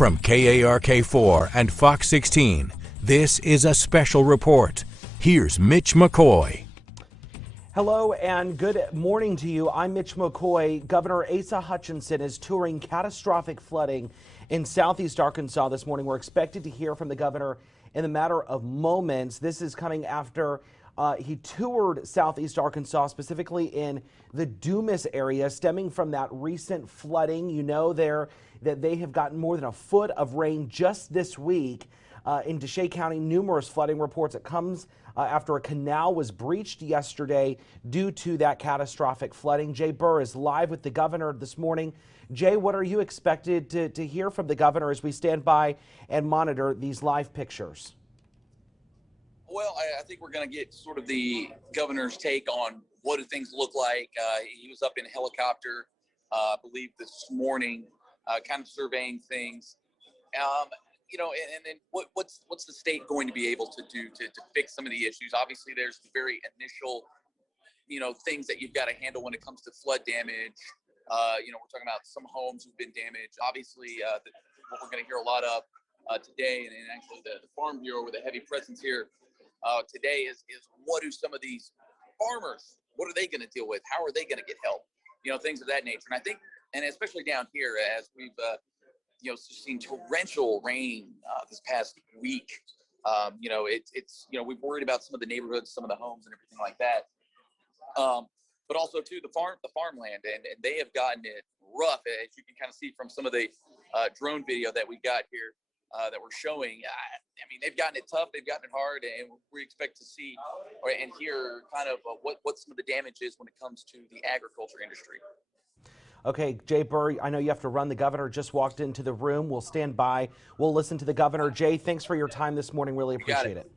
From KARK4 and Fox 16, this is a special report. Here's Mitch McCoy. Hello and good morning to you. I'm Mitch McCoy. Governor Asa Hutchinson is touring catastrophic flooding in southeast Arkansas this morning. We're expected to hear from the governor in a matter of moments. This is coming after he toured southeast Arkansas, specifically in the Dumas area, stemming from that recent flooding. You know there that they have gotten more than a foot of rain just this week. In Dumas County, numerous flooding reports. It comes after a canal was breached yesterday due to that catastrophic flooding. Jay Burr is live with the governor this morning. Jay, what are you expected to hear from the governor as we stand by and monitor these live pictures? Well, I think we're going to get sort of the governor's take on what do things look like. He was up in a helicopter, I believe this morning, kind of surveying things. You know, and then what's the state going to be able to do to fix some of the issues? Obviously, there's the very initial, things that you've got to handle when it comes to flood damage. We're talking about some homes who've been damaged. Obviously, what we're going to hear a lot of today, and actually the Farm Bureau with a heavy presence here today is what do some of these farmers, what are they going to deal with? How are they going to get help? Things of that nature. And I think, and especially down here, as we've seen torrential rain this past week. We've worried about some of the neighborhoods, some of the homes, and everything like that. But also too the farmland, and they have gotten it rough, as you can kind of see from some of the drone video that we got here that we're showing. I mean, they've gotten it tough, they've gotten it hard, and we expect to see and hear kind of what some of the damage is when it comes to the agriculture industry. Okay, Jay Burr, I know you have to run. The governor just walked into the room. We'll stand by. We'll listen to the governor. Jay, thanks for your time this morning. Really appreciate it.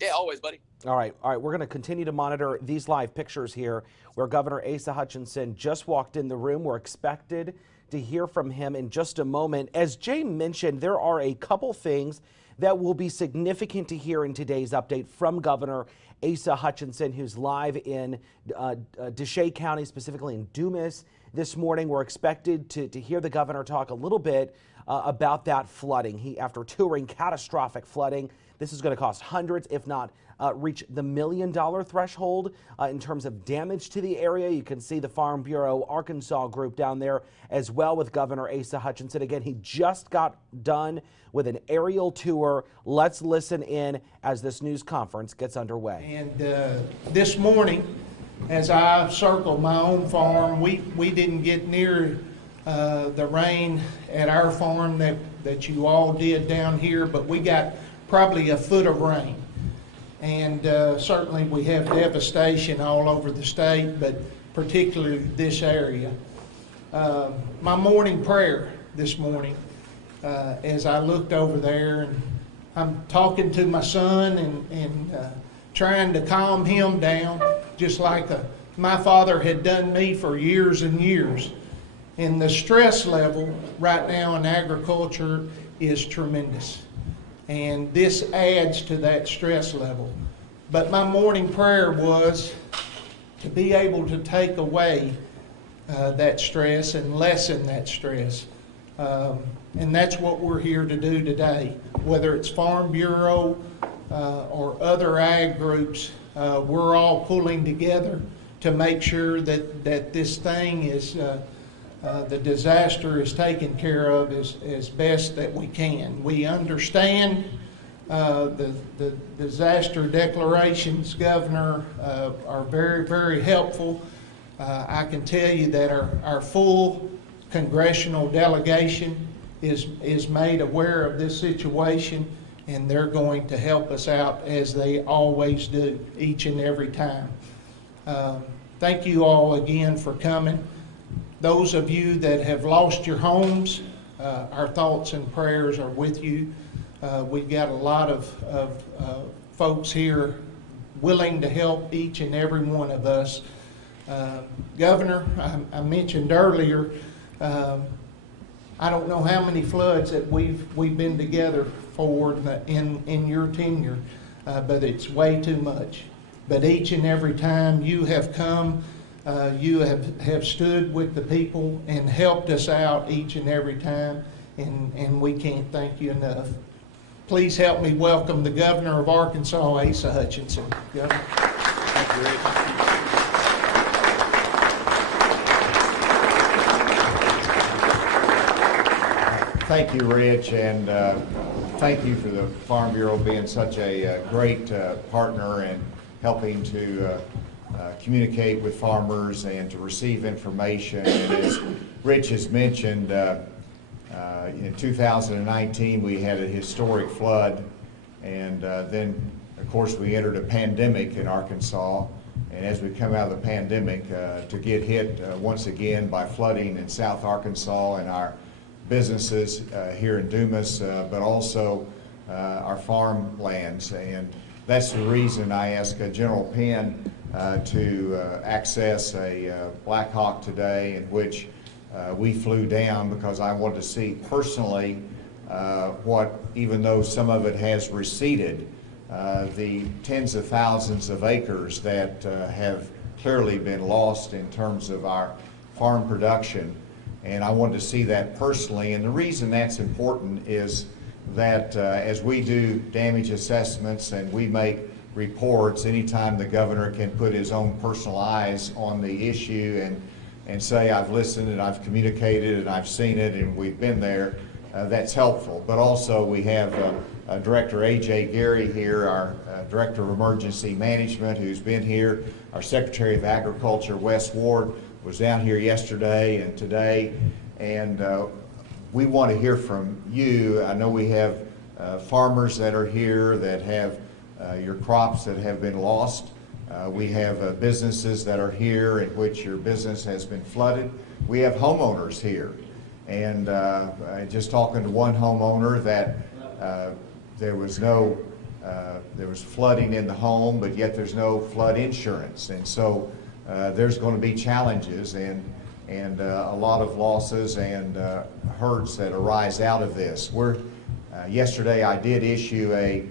Yeah, always, buddy. All right. We're going to continue to monitor these live pictures here where Governor Asa Hutchinson just walked in the room. We're expected to hear from him in just a moment. As Jay mentioned, there are a couple things that will be significant to hear in today's update from Governor Asa Hutchinson, who's live in Dumas County, specifically in Dumas. This morning, we're expected to hear the governor talk a little bit about that flooding. After touring catastrophic flooding, this is going to cost hundreds, if not reach the $1 million threshold in terms of damage to the area. You can see the Farm Bureau Arkansas group down there as well with Governor Asa Hutchinson. Again, he just got done with an aerial tour. Let's listen in as this news conference gets underway. And this morning, as I circled my own farm, we didn't get near the rain at our farm that you all did down here, but we got probably a foot of rain. And certainly we have devastation all over the state, but particularly this area. My morning prayer this morning, as I looked over there, and I'm talking to my son and trying to calm him down, just like my father had done me for years and years. And the stress level right now in agriculture is tremendous. And this adds to that stress level. But my morning prayer was to be able to take away that stress and lessen that stress. And that's what we're here to do today. Whether it's Farm Bureau or other ag groups, we're all pulling together to make sure that this thing is, the disaster is taken care of as best that we can. We understand the disaster declarations, Governor, are very, very helpful. I can tell you that our full congressional delegation is made aware of this situation, and they're going to help us out as they always do each and every time. Thank you all again for coming. Those of you that have lost your homes, our thoughts and prayers are with you. We've got a lot of folks here willing to help each and every one of us. Governor, I mentioned earlier, I don't know how many floods that we've been together for in your tenure, but it's way too much. But each and every time you have come, you have stood with the people and helped us out each and every time. and we can't thank you enough. Please help me welcome the Governor of Arkansas, Asa Hutchinson. Governor. Thank you, Rich. Thank you, Rich, and thank you for the Farm Bureau being such a great partner and helping to communicate with farmers and to receive information. And as Rich has mentioned, in 2019 we had a historic flood, and then of course we entered a pandemic in Arkansas. And as we come out of the pandemic, to get hit once again by flooding in South Arkansas and our businesses here in Dumas, but also our farmlands. And that's the reason I asked General Penn to access a Black Hawk today, in which we flew down because I wanted to see personally what, even though some of it has receded, the tens of thousands of acres that have clearly been lost in terms of our farm production. And I wanted to see that personally. And the reason that's important is that as we do damage assessments and we make reports, anytime the governor can put his own personal eyes on the issue and say, I've listened and I've communicated and I've seen it and we've been there, that's helpful. But also we have Director A.J. Gary here, our Director of Emergency Management, who's been here. Our Secretary of Agriculture, Wes Ward, was down here yesterday and today, and we want to hear from you. I know we have farmers that are here that have your crops that have been lost. We have businesses that are here in which your business has been flooded. We have homeowners here, and just talking to one homeowner that there was flooding in the home, but yet there's no flood insurance, and so there's going to be challenges and a lot of losses and hurts that arise out of this. Yesterday I did issue a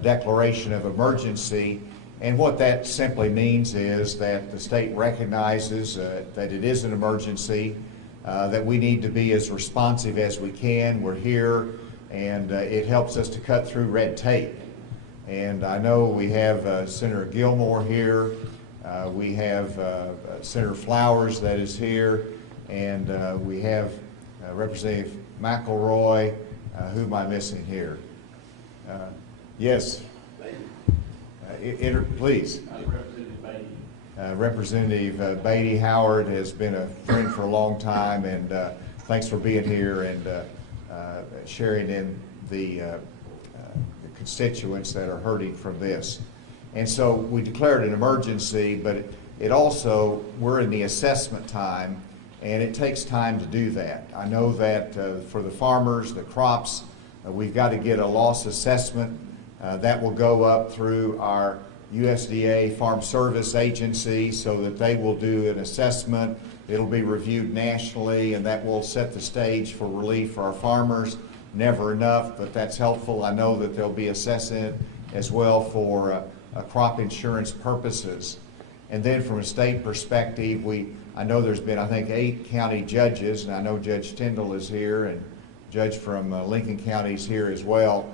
declaration of emergency, and what that simply means is that the state recognizes that it is an emergency, that we need to be as responsive as we can. We're here, and it helps us to cut through red tape. And I know we have Senator Gilmore here. We have Senator Flowers that is here, and we have Representative McElroy. Who am I missing here? Yes. Please. Representative Beatty. Howard has been a friend for a long time, and thanks for being here and sharing in the constituents that are hurting from this. And so we declared an emergency, but it also, we're in the assessment time, and it takes time to do that. I know that for the farmers, the crops, we've got to get a loss assessment. That will go up through our USDA Farm Service Agency so that they will do an assessment. It'll be reviewed nationally, and that will set the stage for relief for our farmers. Never enough, but that's helpful. I know that they'll be assessing it as well for crop insurance purposes. And then from a state perspective, I know there's been, I think, 8 county judges, and I know Judge Tyndall is here, and judge from Lincoln County is here as well.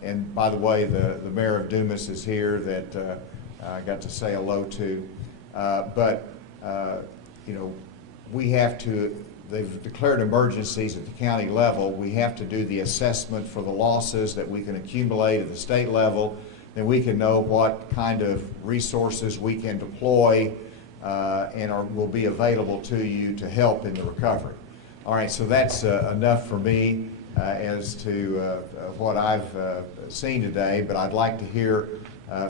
And by the way, the mayor of Dumas is here that I got to say hello to. You know, we have to, they've declared emergencies at the county level. We have to do the assessment for the losses that we can accumulate at the state level. Then we can know what kind of resources we can deploy and will be available to you to help in the recovery. All right, so that's enough for me as to what I've seen today, but I'd like to hear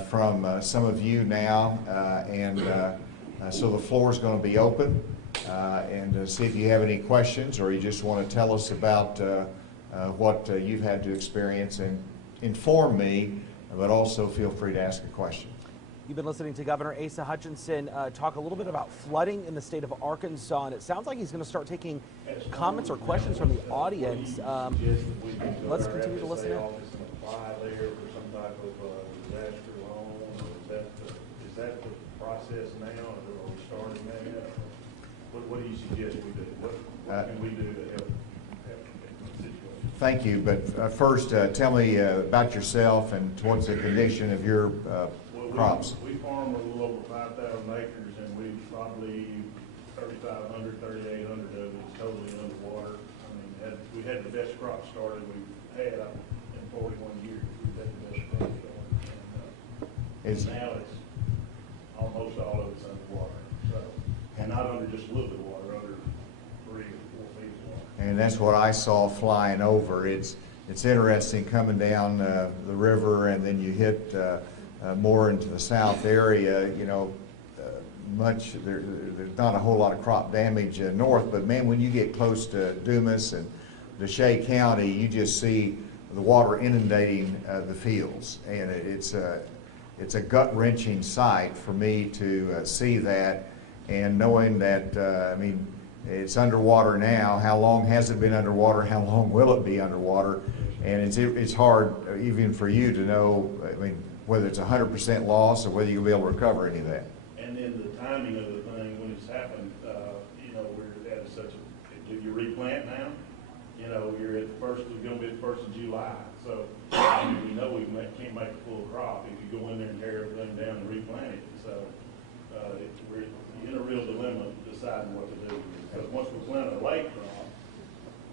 from some of you now, so the floor is going to be open, and see if you have any questions or you just want to tell us about what you've had to experience and inform me, but also feel free to ask a question. You've been listening to Governor Asa Hutchinson talk a little bit about flooding in the state of Arkansas, and it sounds like he's going to start taking comments or questions from the audience. Let's continue to listen in. Is that the process now, or are we starting that? What do you suggest we do? What can we do to help? Thank you, but first tell me about yourself and what's the condition of your crops. We farm a little over 5,000 acres, and we probably 3,500, 3,800 of it is totally underwater. I mean, we had the best crop started we've had in 41 years. We've had the best crop started, and now it's almost all of it's underwater. So, and not under just a little bit of water, under 3 or 4 feet of water. And that's what I saw flying over. It's interesting coming down the river, and then you hit more into the south area. You know, there's not a whole lot of crop damage north, but man, when you get close to Dumas and Deshay County, you just see the water inundating the fields, and it's a gut-wrenching sight for me to see that, and knowing that I mean, it's underwater now. How long has it been underwater? How long will it be underwater? And it's hard even for you to know, I mean, whether it's 100% loss or whether you'll be able to recover any of that. And then the timing of the thing when it's happened, you know, we're at such a, do you replant now? You know, you're at the first, it's going to be the 1st of July. So, I mean, we know we can't make a full crop if you go in there and tear everything down and replant it. So, we're in a real dilemma deciding what to do. Because once we plant a late crop,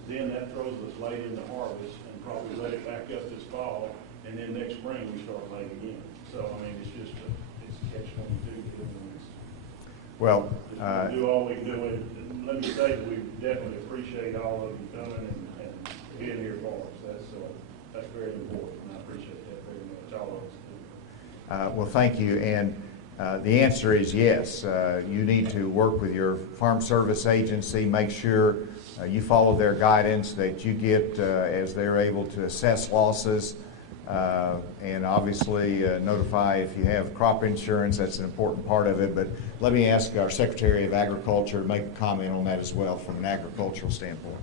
then that throws us late into harvest and probably let it back up this fall. And then next spring we start late again. So, I mean, it's just it's a catch-22. Well, we do all we can do. And let me say that we definitely appreciate all of you coming and being here for us. That's very important, and I appreciate that very much. All of us do. well, thank you. And the answer is yes. You need to work with your Farm Service agency, make sure you follow their guidance, that you get as they're able to assess losses, and obviously notify if you have crop insurance. That's an important part of it. But let me ask our Secretary of Agriculture to make a comment on that as well from an agricultural standpoint.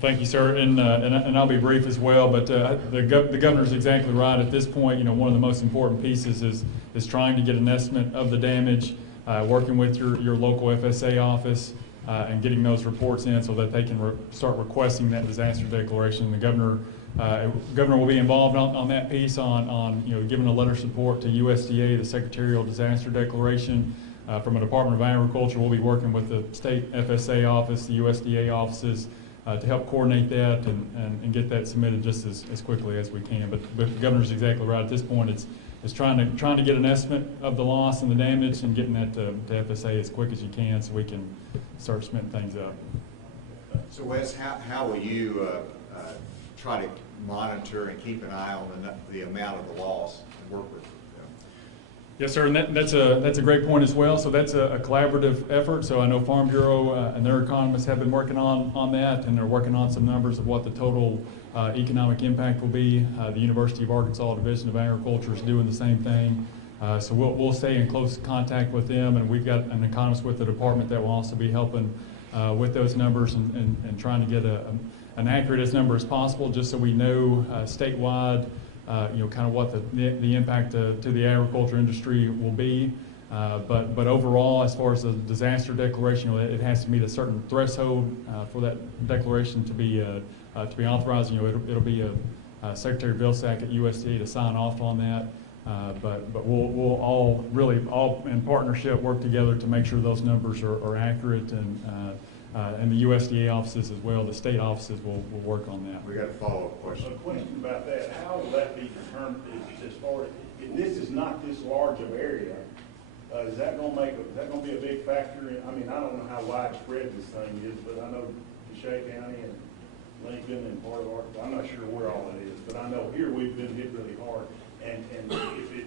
Thank you, sir, and I'll be brief as well. But the governor's exactly right. At this point, you know, one of the most important pieces is trying to get an estimate of the damage, working with your local FSA office, and getting those reports in so that they can start requesting that disaster declaration. The governor will be involved on that piece on you know, giving a letter of support to USDA, the Secretarial Disaster Declaration. From a Department of Agriculture, we'll be working with the state FSA office, the USDA offices, to help coordinate that and get that submitted just as quickly as we can. But the governor's exactly right. At this point, it's trying to get an estimate of the loss and the damage and getting that to FSA as quick as you can so we can start submitting things up. So Wes, how will you try to monitor and keep an eye on the amount of the loss and work with? Yes, sir, and that's a great point as well. So that's a collaborative effort. So I know Farm Bureau and their economists have been working on that, and they're working on some numbers of what the total economic impact will be. The University of Arkansas Division of Agriculture is doing the same thing. So we'll stay in close contact with them, and we've got an economist with the department that will also be helping with those numbers and trying to get an accurate as number as possible, just so we know statewide, you know, kind of what the impact to the agriculture industry will be. But overall, as far as the disaster declaration, you know, it has to meet a certain threshold for that declaration to be authorized. You know, it'll be Secretary Vilsack at USDA to sign off on that. But we'll all in partnership work together to make sure those numbers are accurate, and the USDA offices as well, the state offices will work on that. We got a follow-up question. A question about that. How will that be determined as far as, if this is not this large of area, is that going to be a big factor in, I mean, I don't know how widespread this thing is, but I know Deshay County and Lincoln and part of Arkansas, I'm not sure where all that is, but I know here we've been hit really hard. And if it,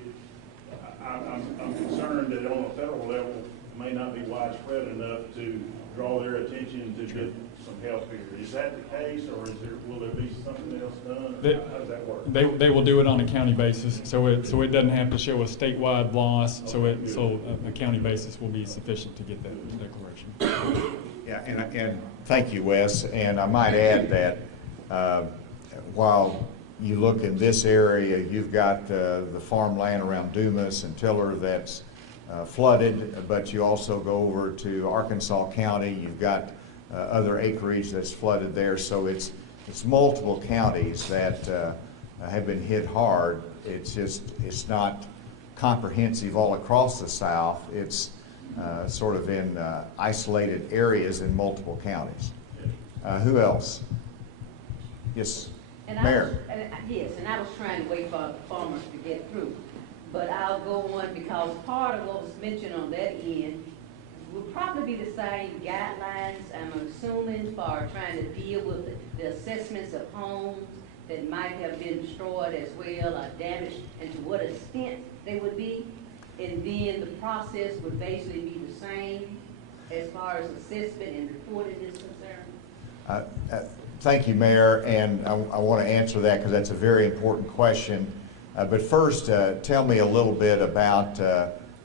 I'm concerned that on a federal level, it may not be widespread enough to draw their attention to get some help here. Is that the case, or will there be something else done? How does that work? They will do it on a county basis, so it doesn't have to show a statewide loss. Okay, so a county basis will be sufficient to get that declaration. Yeah, and thank you, Wes. And I might add that while you look in this area, you've got the farmland around Dumas and Tiller that's flooded, but you also go over to Arkansas County. You've got other acreage that's flooded there. So it's multiple counties that have been hit hard. It's not comprehensive all across the South. It's sort of in isolated areas in multiple counties. Who else? Yes, Mayor. Yes, and I was trying to wait for the farmers to get through. But I'll go on because part of what was mentioned on that end will probably be the same guidelines, I'm assuming, for trying to deal with the assessments of homes that might have been destroyed as well or damaged, and to what extent they would be. And then the process would basically be the same as far as assessment and reporting is concerned. Thank you, Mayor, and I want to answer that because that's a very important question. But first, tell me a little bit about,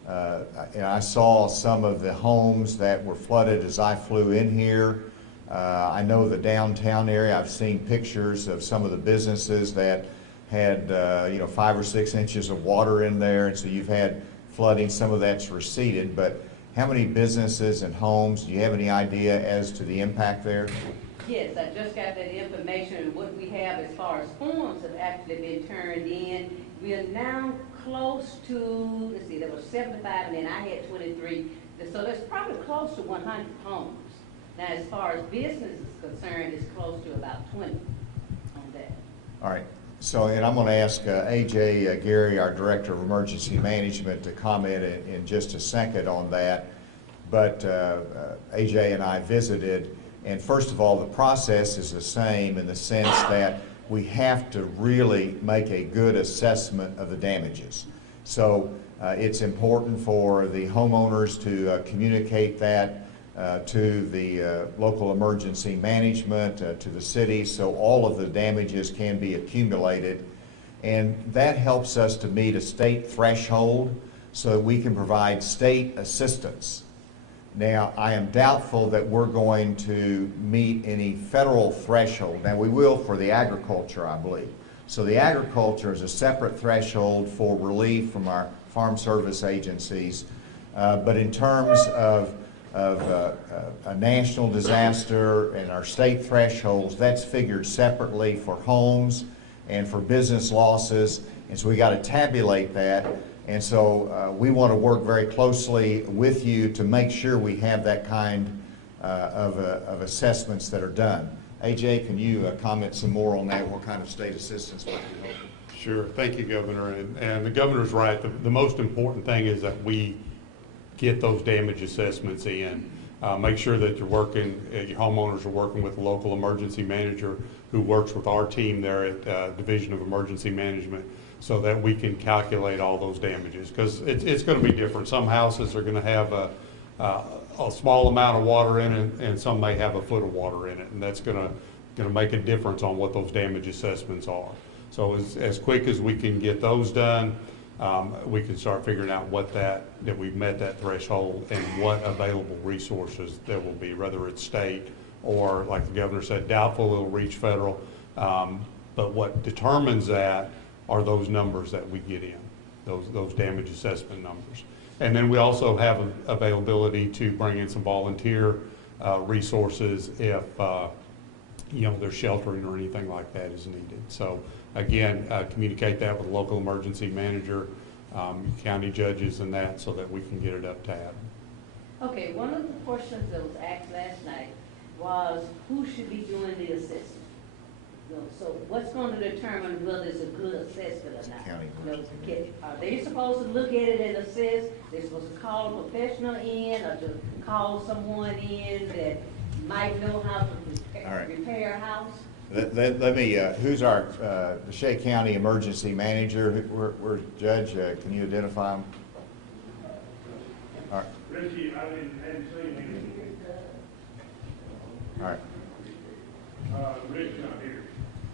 I saw some of the homes that were flooded as I flew in here. I know the downtown area. I've seen pictures of some of the businesses that had 5 or 6 inches of water in there, and so you've had flooding. Some of that's receded, but how many businesses and homes, do you have any idea as to the impact there? Yes, I just got that information, and what we have as far as forms have actually been turned in. We are now close to, let's see, there was 75 and then I had 23. So that's probably close to 100 homes. Now, as far as business is concerned, it's close to about 20 on that. All right. So, and I'm going to ask A.J. Gary, our Director of Emergency Management, to comment in just a second on that. But A.J. and I visited, and first of all, the process is the same in the sense that we have to really make a good assessment of the damages. So it's important for the homeowners to communicate that to the local emergency management, to the city, so all of the damages can be accumulated. And that helps us to meet a state threshold so that we can provide state assistance. Now, I am doubtful that we're going to meet any federal threshold. Now, we will for the agriculture, I believe. So the agriculture is a separate threshold for relief from our farm service agencies. But in terms of a national disaster and our state thresholds, that's figured separately for homes and for business losses. And so we got to tabulate that. And so we want to work very closely with you to make sure we have that kind of assessments that are done. AJ, can you comment some more on that? What kind of state assistance might be helpful? Sure. Thank you, Governor. And the Governor's right. The most important thing is that we get those damage assessments in. Make sure that your homeowners are working with a local emergency manager who works with our team there at Division of Emergency Management, so that we can calculate all those damages, because it's going to be different. Some houses are going to have a small amount of water in it, and some may have a foot of water in it, and that's going to make a difference on what those damage assessments are. So as quick as we can get those done, we can start figuring out that we've met that threshold and what available resources there will be, whether it's state or, like the Governor said, doubtful it'll reach federal. But what determines that are those numbers that we get in, those damage assessment numbers. And then we also have availability to bring in some volunteer resources if there's sheltering or anything like that is needed. So again, communicate that with the local emergency manager, county judges and that, so that we can get it up tab. Okay, one of the questions that was asked last night was who should be doing the assessment? So what's going to determine whether it's a good assessment or not? Are they supposed to look at it and assess? They're supposed to call a professional in, or to call someone in that might know how to repair a house? Let me, who's our Shea County Emergency Manager? We're Judge, can you identify him? All right. Richie, I hadn't seen him. All right. Rick's not here.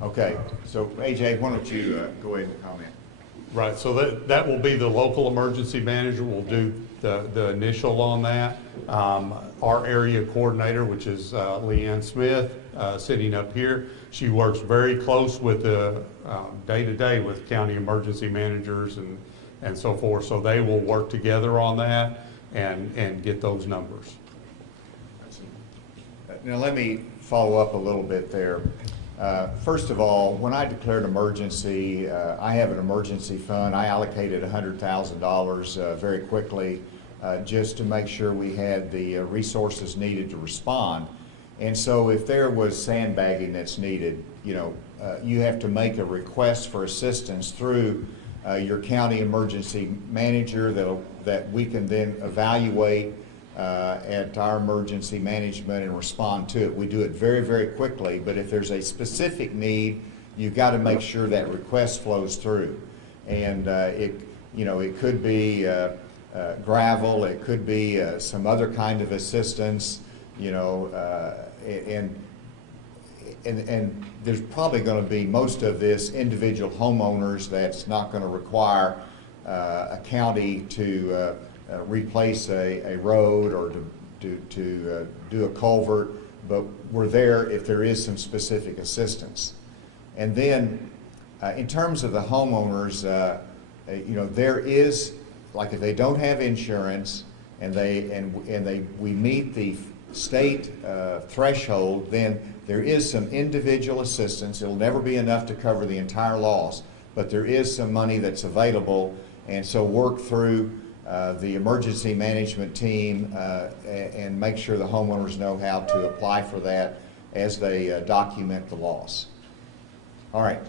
Okay, so AJ, why don't you go ahead and comment? Right, so that will be the local emergency manager will do the initial on that. Our area coordinator, which is Leanne Smith, sitting up here, she works very close with the day-to-day with county emergency managers and so forth. So they will work together on that and get those numbers. Now let me follow up a little bit there. First of all, when I declared emergency, I have an emergency fund. I allocated $100,000 very quickly just to make sure we had the resources needed to respond. And so if there was sandbagging that's needed, you have to make a request for assistance through your county emergency manager that we can then evaluate at our emergency management and respond to it. We do it very, very quickly, but if there's a specific need, you've got to make sure that request flows through. And it could be gravel, it could be some other kind of assistance, and there's probably going to be most of this individual homeowners that's not going to require a county to replace a road or to do a culvert, but we're there if there is some specific assistance. And then in terms of the homeowners, there is, like if they don't have insurance and we meet the state threshold, then there is some individual assistance. It'll never be enough to cover the entire loss, but there is some money that's available, and so work through the emergency management team and make sure the homeowners know how to apply for that as they document the loss. All right.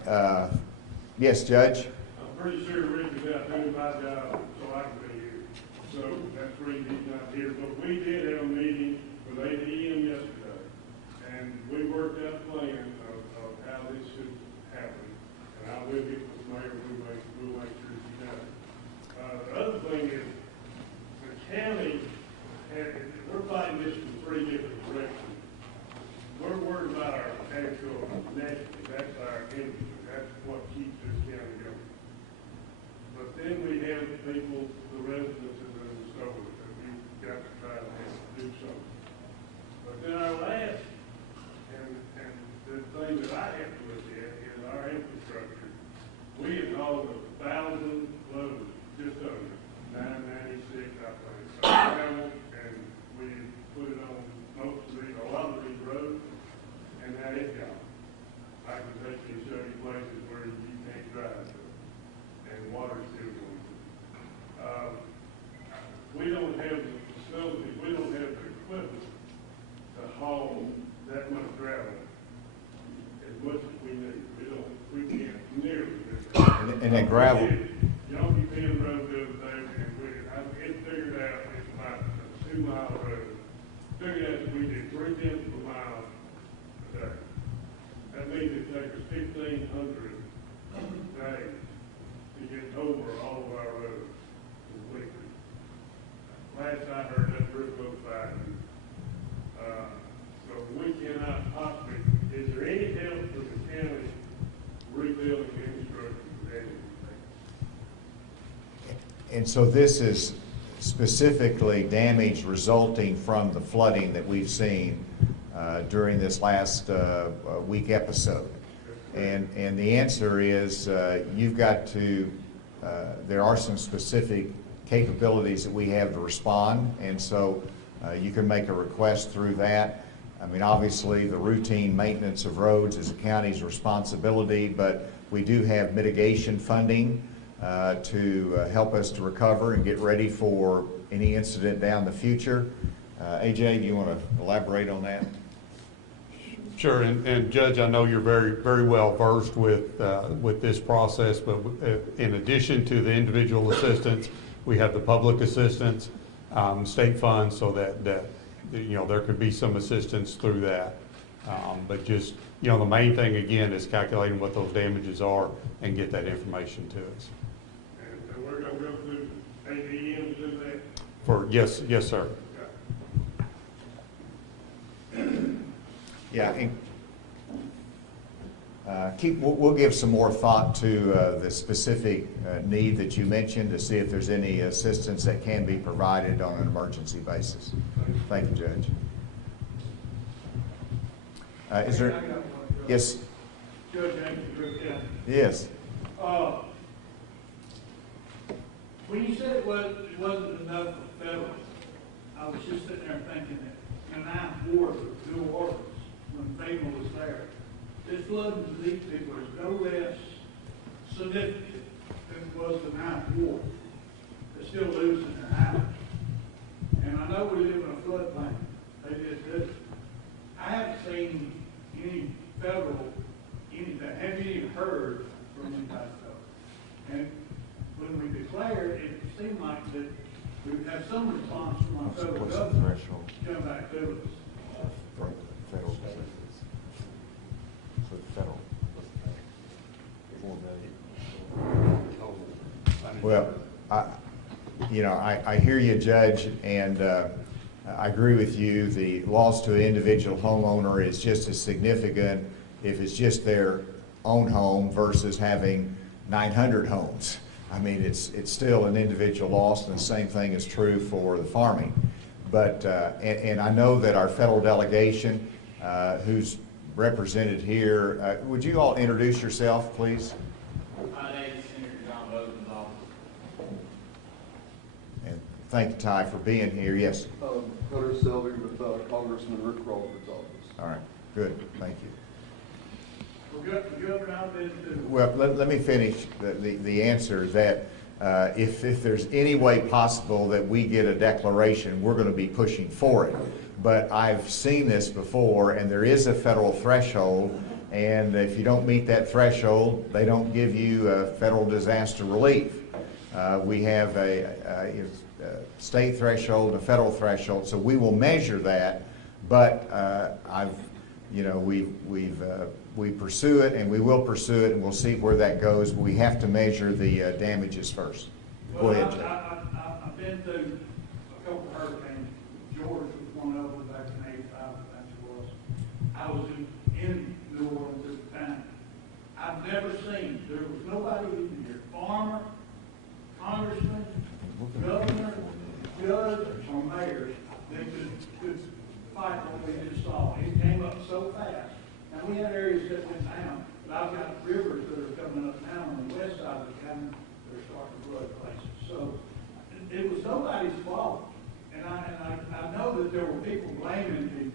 Yes, Judge? I'm pretty sure Rick is out doing my job so I can be here. So that's the reason he's not here. But we did have a meeting with ADM yesterday, and we worked out a plan of how this should happen. And I will get with the mayor. We'll make sure he does it. The other thing is, the county, we're fighting this from three different directions. We're worried about our actual nation. That's our industry. That's what keeps this county going. But then we have the people, the residents of the stores that we've got to try to do something. But then our last, and the thing that I have to look at is our infrastructure. We have hauled 1,000 loads, just under 996, I think, travel, and we put it on a lot of these roads, and now it's gone. I can take you and show you places where you can't drive to, and water's still going through. We don't have the facilities, we don't have the equipment to haul that much gravel as much as we need. We can't nearly. And that gravel. Yonke Bend Road the other day, and it figured out it's about a 2-mile road. Figured out that we did 3/10 of a mile a day. That means it takes us 1,500 days to get over all of our roads completely. Last I heard, that river goes back. So we cannot possibly, is there any help for the county rebuilding the infrastructure for that? And so this is specifically damage resulting from the flooding that we've seen during this last week episode. And the answer is you've got to, there are some specific capabilities that we have to respond, and so you can make a request through that. I mean, obviously the routine maintenance of roads is the county's responsibility, but we do have mitigation funding to help us to recover and get ready for any incident down the future. AJ, do you want to elaborate on that? Sure, and Judge, I know you're very, very well versed with this process, but in addition to the individual assistance, we have the public assistance, state funds, so that there could be some assistance through that. But just, the main thing again is calculating what those damages are and get that information to us. And we're going to go through ADM to do that? Yes, sir. Yeah, we'll give some more thought to the specific need that you mentioned to see if there's any assistance that can be provided on an emergency basis. Thank you, Judge. Is there? Yes. Judge, yes. When you said it wasn't enough for federal, I was just sitting there thinking that in the 9th Ward of New Orleans when FEMA was there. This flooding to these people is no less significant than it was the 9th Ward. They're still losing their house. And I know we live in a floodplain. They just do. I haven't seen any federal anything. Have you even heard from anybody else? And when we declared, it seemed like that we would have some response from our federal government to come back to us. For federal. For federal. Well, I hear you, Judge, and I agree with you. The loss to an individual homeowner is just as significant if it's just their own home versus having 900 homes. I mean, it's still an individual loss, and the same thing is true for the farming. But, and I know that our federal delegation, who's represented here, would you all introduce yourself, please? My name is Senator John Boden's office. And thank you, Ty, for being here. Yes? Hunter Selvey with Congressman Rick Crawford's office. All right, good, thank you. Well, Well, let me finish the answer that if there's any way possible that we get a declaration, we're going to be pushing for it. But I've seen this before, and there is a federal threshold, and if you don't meet that threshold, they don't give you federal disaster relief. We have a state threshold and a federal threshold, so we will measure that. But we pursue it, and we will pursue it, and we'll see where that goes. But we have to measure the damages first. Go ahead, Jay. I've been through a couple of hurricanes. George was one of them back in '85, I think it was. I was in New Orleans at the time. I've never seen, there was nobody in here, farmer, congressman, governor, judge, or mayor, that could fight what we just saw. It came up so fast. Now, we had areas that went down, but I've got rivers that are coming up now on the west side of the county that are starting to flood places. So it was nobody's fault. And I know that there were people blaming me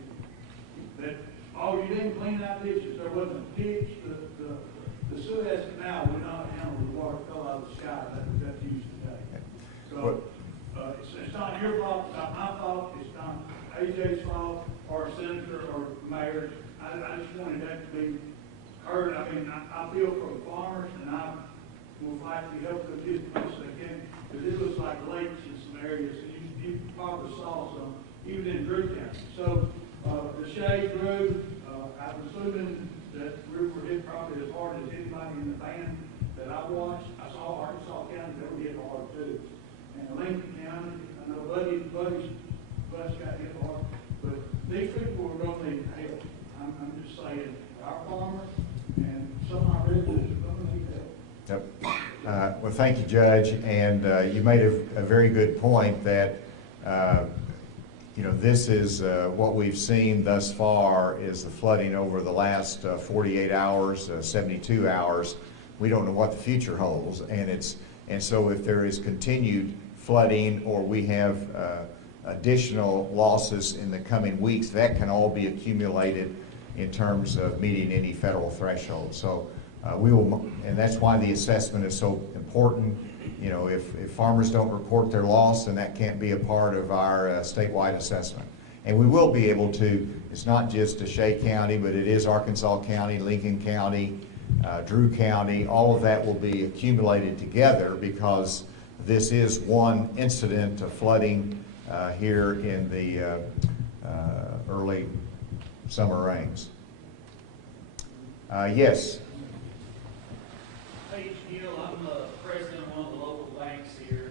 that, oh, you didn't clean out ditches, there wasn't a ditch, the Suez Canal would not handle the water fell out of the sky that's used today. So it's not your fault, it's not my fault, it's not AJ's fault, or a senator, or mayor. I just wanted that to be heard. I mean, I feel for the farmers, and I will fight to help them get the best they can. Because it looks like lakes in some areas, and you probably saw some, even in Drew County. So the shade grew. I'm assuming that we were hit probably as hard as anybody in the band that I watched. I saw Arkansas County, they were hit hard too. And Lincoln County, I know Buddy's bus got hit hard. But these people were going to need help. I'm just saying, our farmers and some of our residents are going to need help. Yep. Well, thank you, Judge. And you made a very good point that, this is what we've seen thus far is the flooding over the last 48 hours, 72 hours. We don't know what the future holds. And so if there is continued flooding or we have additional losses in the coming weeks, that can all be accumulated in terms of meeting any federal threshold. So we will, and that's why the assessment is so important. If farmers don't report their loss, then that can't be a part of our statewide assessment. And we will be able to, it's not just Shea County, but it is Arkansas County, Lincoln County, Drew County. All of that will be accumulated together because this is one incident of flooding here in the early summer rains. Yes. Hey, Neil, I'm the president of one of the local banks here,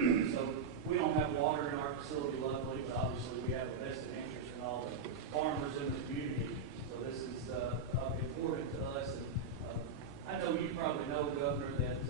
and so we don't have water in our facility, luckily, but obviously we have a vested interest in all the farmers in the community. So this is important to us. And I know you probably know, Governor, that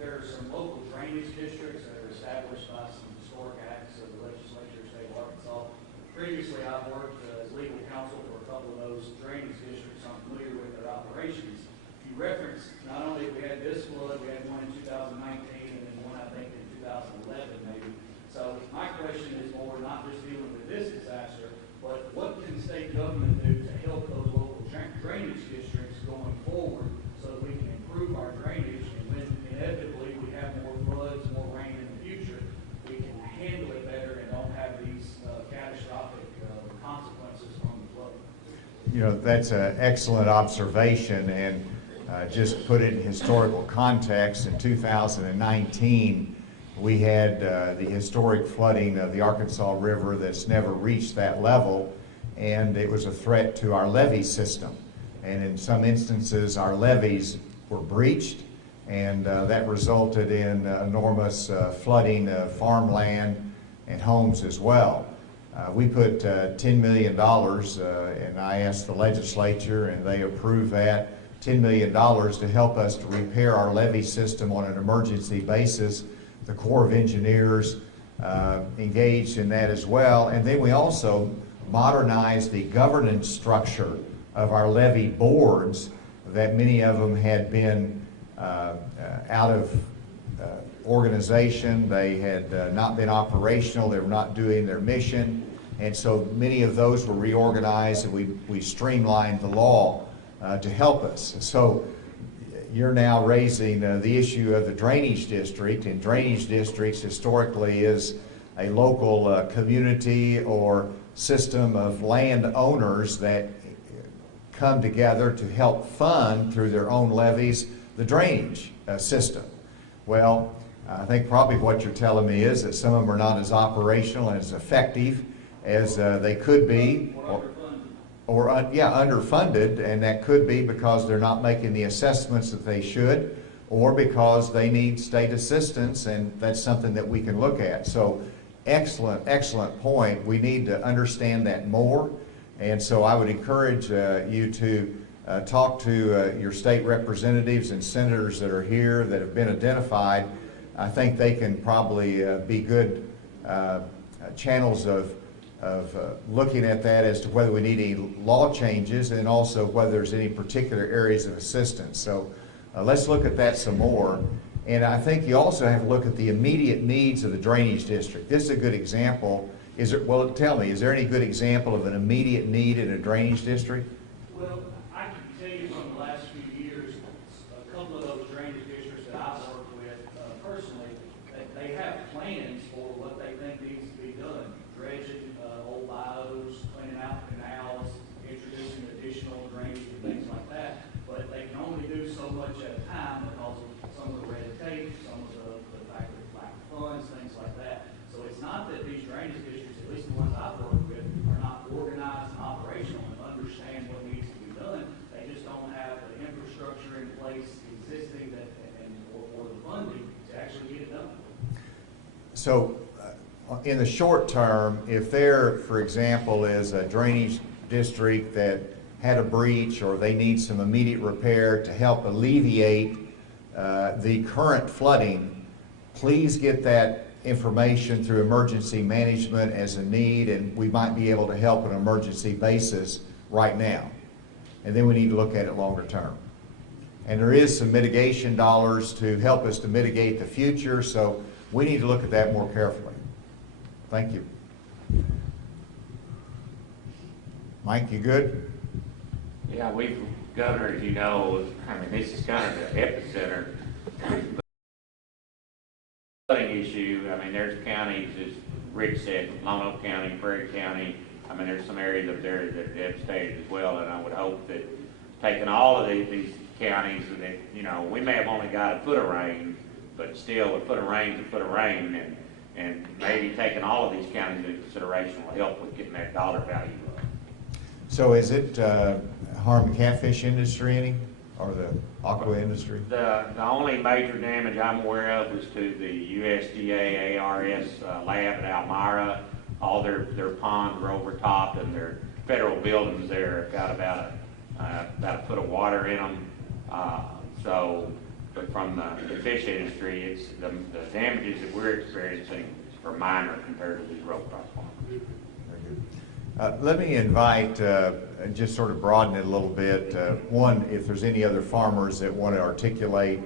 there are some local drainage districts that are established by some historic acts of the legislature of the state of Arkansas. Previously, I've worked as legal counsel for a couple of those drainage districts. I'm familiar with their operations. You referenced not only we had this flood, we had one in 2019 and then one I think in 2011 maybe. So my question is more not just dealing with this disaster, But what can the state government do to help those local drainage districts going forward so that we can improve our drainage, and when inevitably we have more floods, more rain in the future, we can handle it better and don't have these catastrophic consequences from the flood. You know, that's an excellent observation, and just put it in historical context. In 2019, we had the historic flooding of the Arkansas River that's never reached that level, and it was a threat to our levee system. And in some instances, our levees were breached, and that resulted in enormous flooding of farmland and homes as well. We put $10 million, and I asked the legislature, and they approved that, $10 million to help us to repair our levee system on an emergency basis. The Corps of Engineers engaged in that as well. And then we also modernized the governance structure of our levee boards, that many of them had been out of organization. They had not been operational. They were not doing their mission. And so many of those were reorganized, and we streamlined the law to help us. So you're now raising the issue of the drainage district, and drainage districts historically is a local community or system of landowners that come together to help fund through their own levies the drainage system. Well, I think probably what you're telling me is that some of them are not as operational and as effective as they could be, or underfunded, and that could be because they're not making the assessments that they should, or because they need state assistance, and that's something that we can look at. So excellent point. We need to understand that more, and so I would encourage you to talk to your state representatives and senators that are here that have been identified. I think they can probably be good channels of looking at that as to whether we need any law changes, and also whether there's any particular areas of assistance. So let's look at that some more. And I think you also have to look at the immediate needs of the drainage district. This is a good example. Well, tell me, is there any good example of an immediate need in a drainage district? Well, I can tell you from the last few years, a couple of those drainage districts that I've worked with personally, they have plans for what they think needs to be done. Dredging old bayous, cleaning out canals, introducing additional drainage and things like that. But they can only do so much at a time because of some of the red tape, some of the fact that lack of funds, things like that. So it's not that these drainage districts, at least the ones I've worked with, are not organized and operational and understand what needs to be done. They just don't have the infrastructure in place existing or the funding to actually get it done. So in the short term, if there, for example, is a drainage district that had a breach, or they need some immediate repair to help alleviate the current flooding, please get that information through emergency management as a need, and we might be able to help on an emergency basis right now. And then we need to look at it longer term. And there is some mitigation dollars to help us to mitigate the future, so we need to look at that more carefully. Thank you. Mike, you good? Yeah, Governor, as you know, I mean, this is kind of the epicenter flooding issue. I mean, there's counties, as Rick said, Lone Oak County, Prairie County. I mean, there's some areas up there that are devastated as well, and I would hope that taking all of these counties, that, you know, we may have only got a foot of rain, but still a foot of rain is a foot of rain, and maybe taking all of these counties into consideration will help with getting that dollar value up. So is it harm the catfish industry any, or the aqua industry? The only major damage I'm aware of is to the USDA ARS lab at Elmira. All their ponds are overtopped, and their federal buildings there have got about a foot of water in them. But from the fish industry, it's the damages that we're experiencing are minor compared to these row crop farms. Let me invite, and just sort of broaden it a little bit, one, if there's any other farmers that want to articulate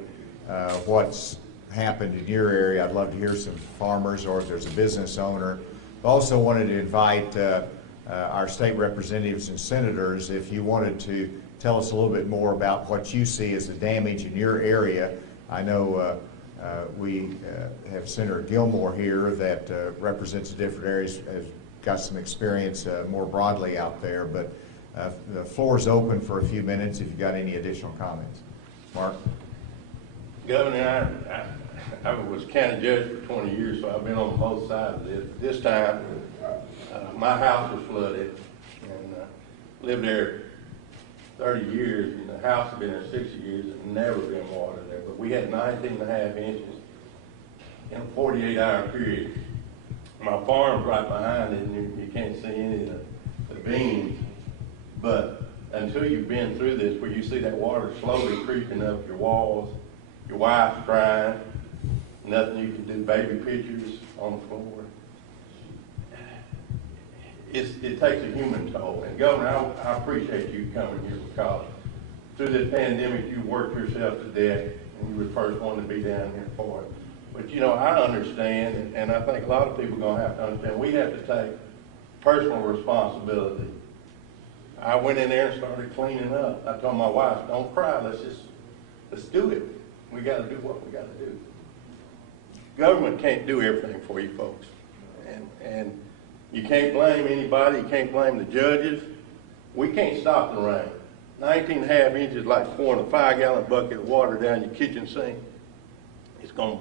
what's happened in your area, I'd love to hear some farmers, or if there's a business owner. I also wanted to invite our state representatives and senators, if you wanted to tell us a little bit more about what you see as the damage in your area. I know we have Senator Gilmore here that represents the different areas, has got some experience more broadly out there, but the floor is open for a few minutes if you've got any additional comments. Mark? Governor, I was county judge for 20 years, so I've been on both sides of this. This time, my house was flooded, and lived there 30 years, and the house had been there 60 years, and never been water there. But we had 19.5 inches in a 48-hour period. My farm's right behind it, and you can't see any of the beams. But until you've been through this, where you see that water slowly creeping up your walls, your wife's crying, nothing you can do, baby pictures on the floor. It takes a human toll. And Governor, I appreciate you coming here, because through this pandemic, you worked yourself to death, and you were the first one to be down here for it. But you know, I understand, and I think a lot of people are gonna have to understand, we have to take personal responsibility. I went in there and started cleaning up. I told my wife, don't cry, let's do it. We gotta do what we gotta do. Government can't do everything for you folks. And you can't blame anybody, you can't blame the judges. We can't stop the rain. 19.5 inches like pouring a 5-gallon bucket of water down your kitchen sink. It's gonna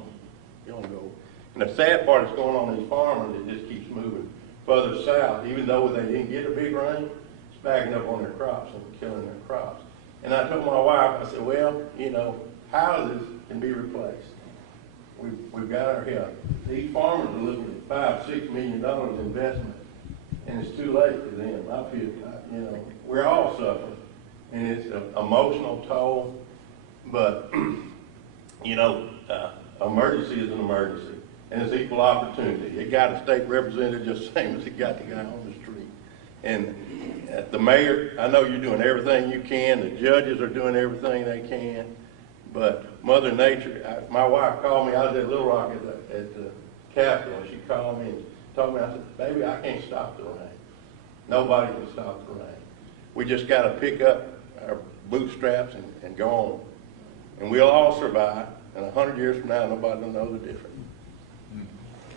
go. And the sad part is going on these farmers, it just keeps moving further south. Even though they didn't get a big rain, it's backing up on their crops and killing their crops. And I told my wife, I said, well, you know, houses can be replaced. We've got our help. These farmers are looking at $5-6 million investment, and it's too late for them. I feel, you know, we're all suffering, and it's an emotional toll. But you know, emergency is an emergency, and it's equal opportunity. It got a state representative just the same as it got the guy on the street. And the mayor, I know you're doing everything you can. The judges are doing everything they can. But Mother Nature, my wife called me. I was at Little Rock at the Capitol, and she called me and told me, I said, baby, I can't stop the rain. Nobody can stop the rain. We just got to pick up our bootstraps and go on. And we'll all survive. And 100 years from now, nobody will know the difference.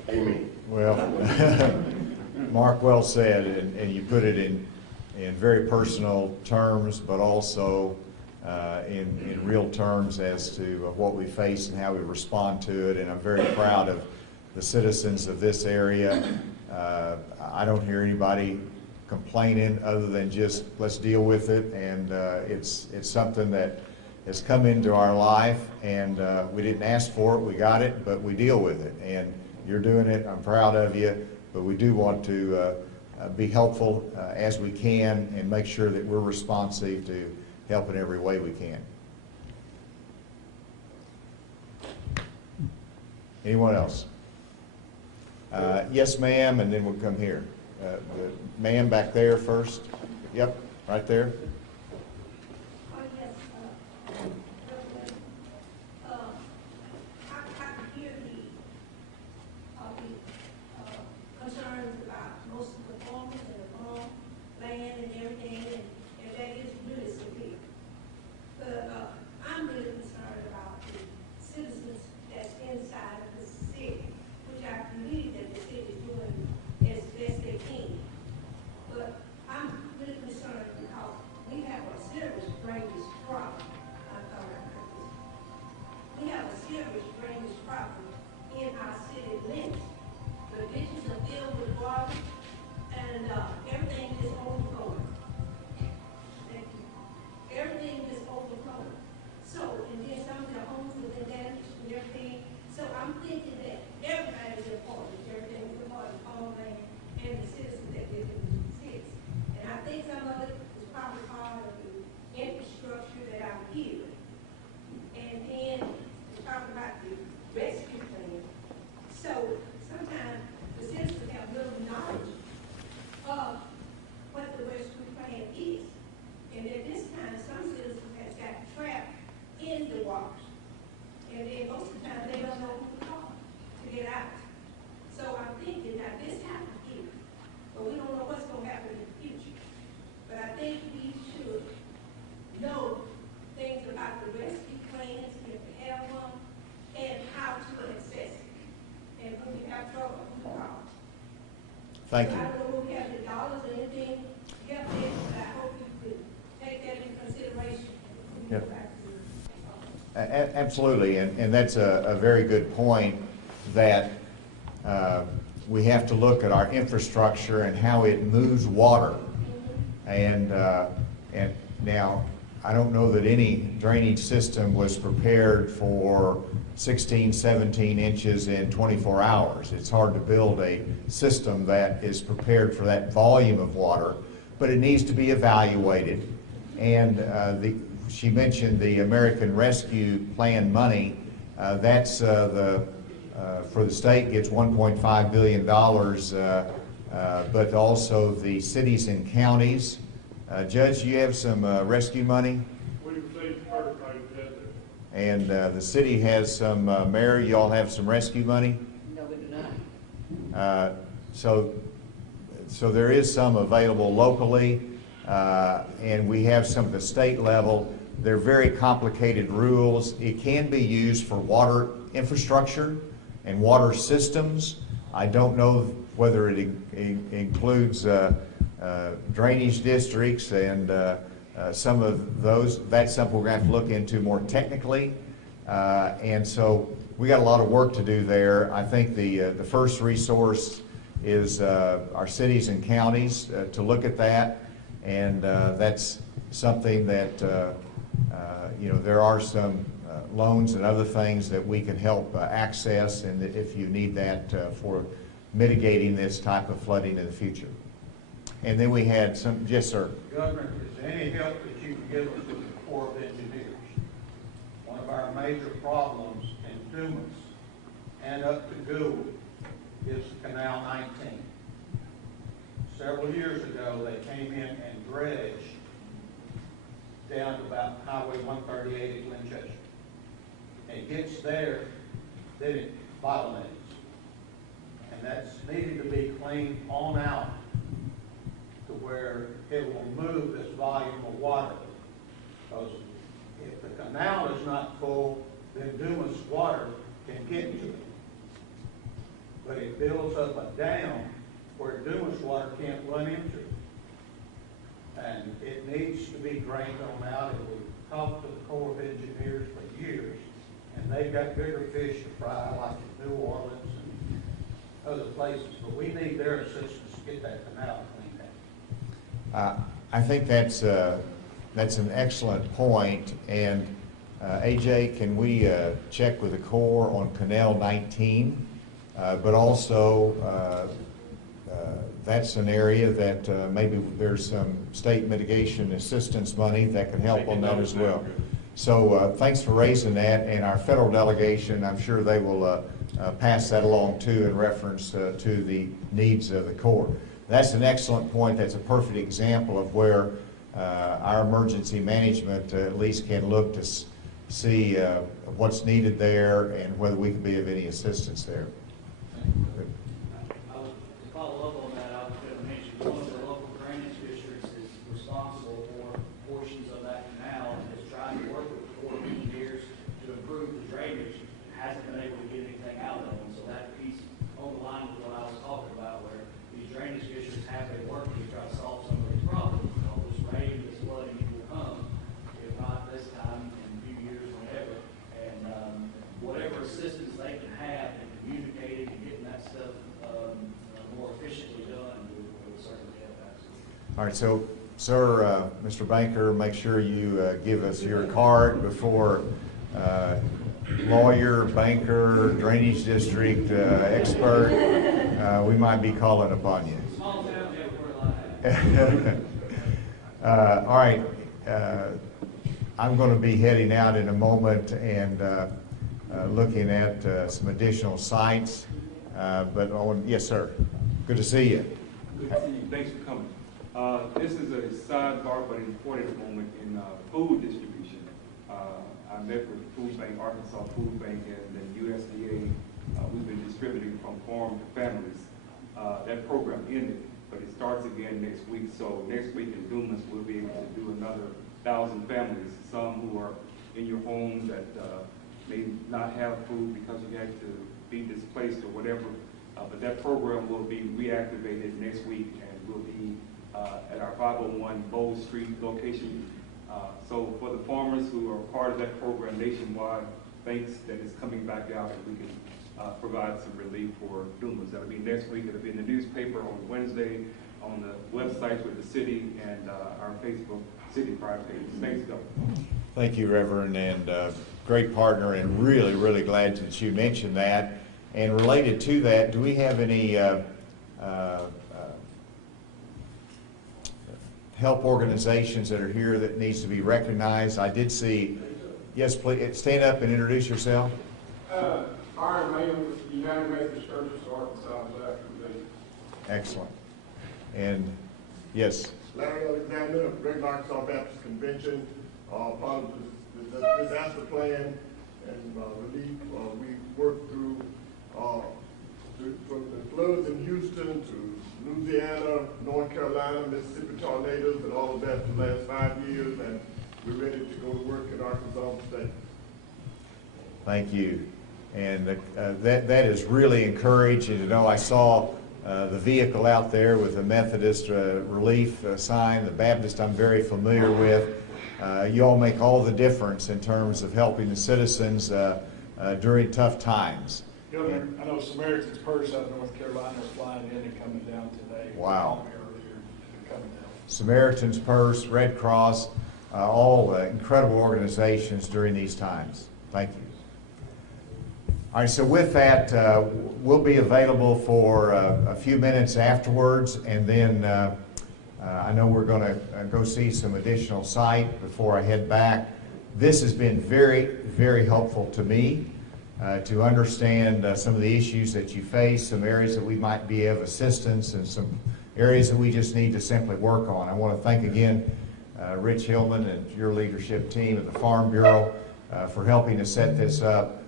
Amen. Well, Mark, well said, and you put it in very personal terms, but also in real terms as to what we face and how we respond to it. And I'm very proud of the citizens of this area. I don't hear anybody complaining other than just let's deal with it. And it's something that has come into our life, and we didn't ask for it, we got it, but we deal with it. And you're doing it, I'm proud of you, but we do want to be helpful as we can and make sure that we're responsive to help in every way we can. Anyone else? Yes, ma'am, and then we'll come here. The ma'am back there first. Yep, right there. Thank you. I don't know if we have the dollars or anything to help this, but I hope you could take that into consideration. Yep. Absolutely, and that's a very good point, that we have to look at our infrastructure and how it moves water. And now, I don't know that any drainage system was prepared for 16, 17 inches in 24 hours. It's hard to build a system that is prepared for that volume of water, but it needs to be evaluated. And she mentioned the American Rescue Plan money. That's for the state gets $1.5 billion, but also the cities and counties. Judge, do you have some rescue money? We received KARK money, yes, sir. And the city has some, Mayor, you all have some rescue money? No, we do not. So there is some available locally, and we have some at the state level. They're very complicated rules. It can be used for water infrastructure and water systems. I don't know whether it includes drainage districts and some of those. That's something we're going to have to look into more technically. And so we got a lot of work to do there. I think the first resource is our cities and counties to look at that. And that's something that, there are some loans and other things that we can help access, and if you need that for mitigating this type of flooding in the future. And then we had some, yes, sir. Governor, is there any help that you can give us with the Corps of Engineers? One of our major problems in Dumas and up to Gould is Canal 19. Several years ago, they came in and dredged down to about Highway 138 at Winchester. It gets there, then it bottlenecks. And that's needed to be cleaned on out to where it will move this volume of water. Because if the canal is not full, then Dumas water can get to it. But it builds up a dam where Dumas water can't run into it. And it needs to be drained on out. And we've talked to the Corps of Engineers for years, and they've got bigger fish to fry, like in New Orleans and other places. But we need their assistance to get that canal cleaned out. I think that's an excellent point. And AJ, can we check with the Corps on Canal 19? But also, that's an area that maybe there's some state mitigation assistance money that can help on that as well. So thanks for raising that, and our federal delegation, I'm sure they will pass that along too in reference to the needs of the Corps. That's an excellent point. That's a perfect example of where our emergency management at least can look to see what's needed there and whether we can be of any assistance there. One of the local drainage districts is responsible for portions of that canal and is trying to work with the Corps of Engineers to improve the drainage. Hasn't been able to get anything out of them. So that piece on the line with what I was talking about, where these drainage districts have been working to try to solve some of these problems. All this rain, this flooding will come, if not this time, in a few years, whenever. And whatever assistance they can have in communicating and getting that stuff more efficiently done, would certainly help. Absolutely. All right, so, sir, Mr. Banker, make sure you give us your card before lawyer, banker, drainage district expert. We might be calling upon you. Small town, never all right, I'm going to be heading out in a moment and looking at some additional sites. Yes, sir. Good to see you. Good to see you. Thanks for coming. This is a sidebar but important moment in food distribution. I met with Food Bank, Arkansas Food Bank, and the USDA. We've been distributing from farm to families. That program ended, but it starts again next week. So next week in Dumas, we'll be able to do another 1,000 families, some who are in your homes that may not have food because you had to be displaced or whatever But that program will be reactivated next week and will be at our 501 Bowl Street location. So for the farmers who are part of that program nationwide, thanks that it's coming back out and we can provide some relief for Dumas. That'll be next week. It'll be in the newspaper on Wednesday, on the websites with the city and our Facebook city pride page. Thanks, Governor. Thank you, Reverend, and great partner, and really, really glad that you mentioned that. And related to that, do we have any help organizations that are here that needs to be recognized? I did see, yes, please, stand up and introduce yourself. Iron Man with the United Methodist Churches of Arkansas. Excellent. And, yes. Larry Alexander, Great Arkansas Baptist Convention, part of the disaster plan and relief. We worked through from the floods in Houston to Louisiana, North Carolina, Mississippi tornadoes, and all of that for the last 5 years, and we're ready to go to work in Arkansas State. Thank you. And that is really encouraging. You know, I saw the vehicle out there with the Methodist relief sign, the Baptist I'm very familiar with. You all make all the difference in terms of helping the citizens during tough times. Governor, I know Samaritan's Purse out of North Carolina is flying in and coming down today. Wow. Coming down. Samaritan's Purse, Red Cross, all incredible organizations during these times. Thank you. All right, so with that, we'll be available for a few minutes afterwards, and then I know we're going to go see some additional site before I head back. This has been very, very helpful to me to understand some of the issues that you face, some areas that we might be of assistance, and some areas that we just need to simply work on. I want to thank again Rich Hillman and your leadership team at the Farm Bureau for helping to set this up.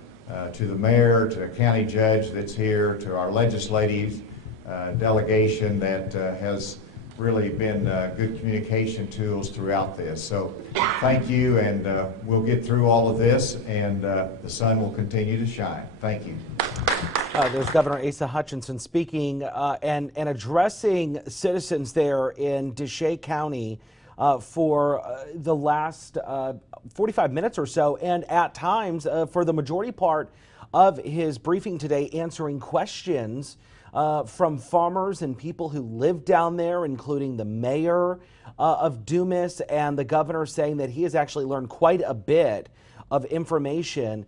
To the mayor, to the county judge that's here, to our legislative delegation that has really been good communication tools throughout this. So thank you, and we'll get through all of this, and the sun will continue to shine. Thank you. There's Governor Asa Hutchinson speaking and addressing citizens there in Desha County for the last 45 minutes or so, and at times for the majority part of his briefing today, answering questions from farmers and people who live down there, including the mayor of Dumas, and the governor saying that he has actually learned quite a bit of information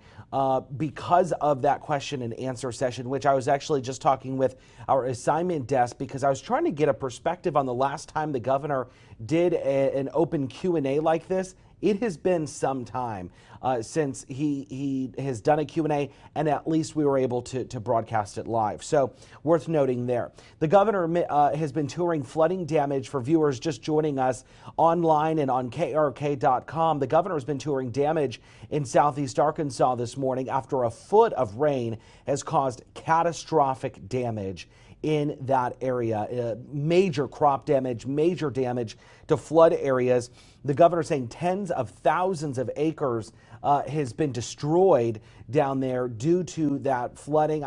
because of that question and answer session, which I was actually just talking with our assignment desk because I was trying to get a perspective on the last time the governor did an open Q&A like this. It has been some time since he has done a Q&A, and at least we were able to broadcast it live. So worth noting there. The governor has been touring flooding damage for viewers just joining us online and on KARK.com. The governor has been touring damage in southeast Arkansas this morning after a foot of rain has caused catastrophic damage in that area. Major crop damage, major damage to flood areas. The governor saying tens of thousands of acres has been destroyed down there due to that flooding.